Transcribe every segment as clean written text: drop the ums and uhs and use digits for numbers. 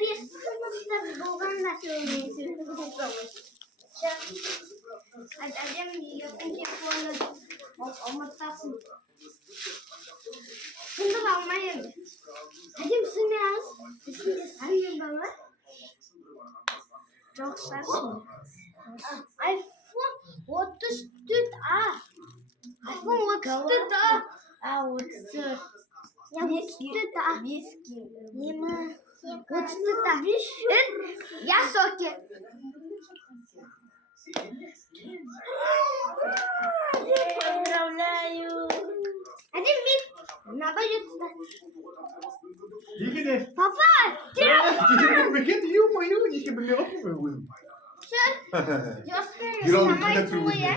Бес сыныпта болғанда Әдем екінші қолы ұмытасың. Сындып алмайын. Әдем сынбай алыс. Сынды сарымен бала. Жоқ шаршын. iPhone 34A. iPhone 34A. 34. Я 34A. Нема. 34A. Я соки. Поздравляю. Один миг. Набажется. Папа, ё-моё, не блёвый. Сынамайсың ғой, ә?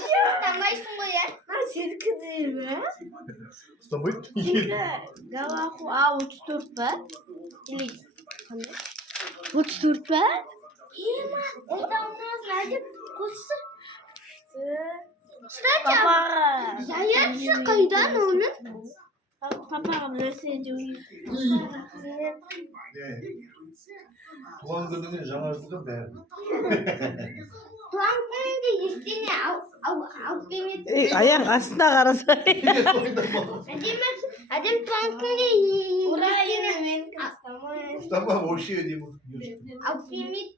Сынамайсың ғой, ә? Сенікі де ме? Ұстамайды? Галаху, 34 па? Или қандай? 34 па? Ема, это у нас Надя қосы. Кстати, заяц қайдан оның? Папаға нәрсе деуге. Туған күніңе жаңа жылға бәрі. Туған күнінде ештеңе алып келмеді. Аяқ астына қараса. Әдем туған күнінде ештеңе Ұстама, вообще деймін. алып келмеді.